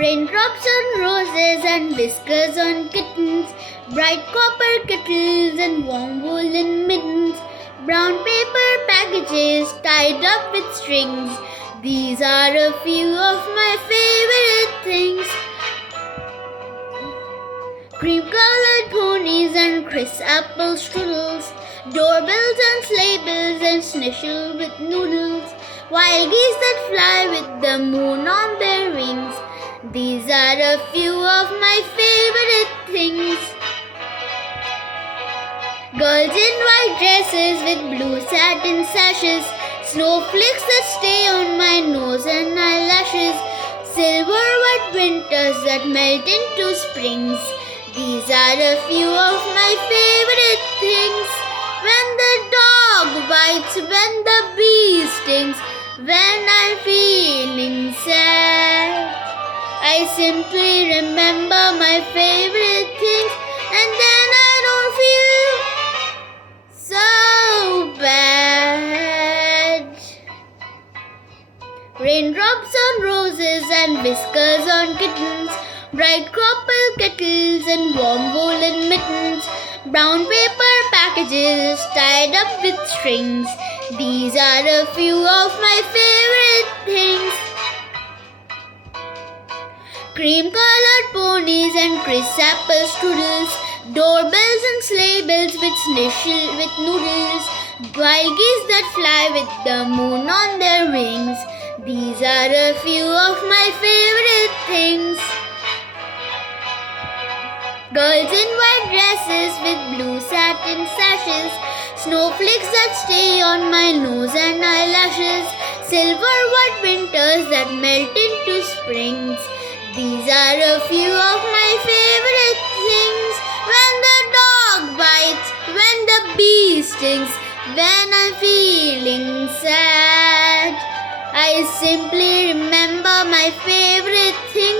Raindrops on roses and whiskers on kittens, bright copper kettles and warm woolen mittens, brown paper packages tied up with strings. These are a few of my favorite things. Cream-colored ponies and crisp apple strudels, doorbells and sleigh bells and schnitzel with noodles, wild geese that fly with the moon on their wings. These are a few of my favorite things. Girls in white dresses with blue satin sashes, snowflakes that stay on my nose and eyelashes, silver white winters that melt into springs. These are a few of my favorite things. When the dog bites, when the bee stings, when I'm feeling sad, I simply remember my favorite things, and then I don't feel so bad. Raindrops on roses and whiskers on kittens, bright copper kettles and warm woolen mittens, brown paper packages tied up with strings. These are a few of my favorite things. Cream-colored ponies and crisp apple strudels, doorbells and sleigh bells with schnitzel with noodles, wild geese that fly with the moon on their wings. These are a few of my favorite things. Girls in white dresses with blue satin sashes, snowflakes that stay on my nose and eyelashes, silver white winters that melt into springs. These are a few of my favorite things. When the dog bites, when the bee stings, when I'm feeling sad, I simply remember my favorite things.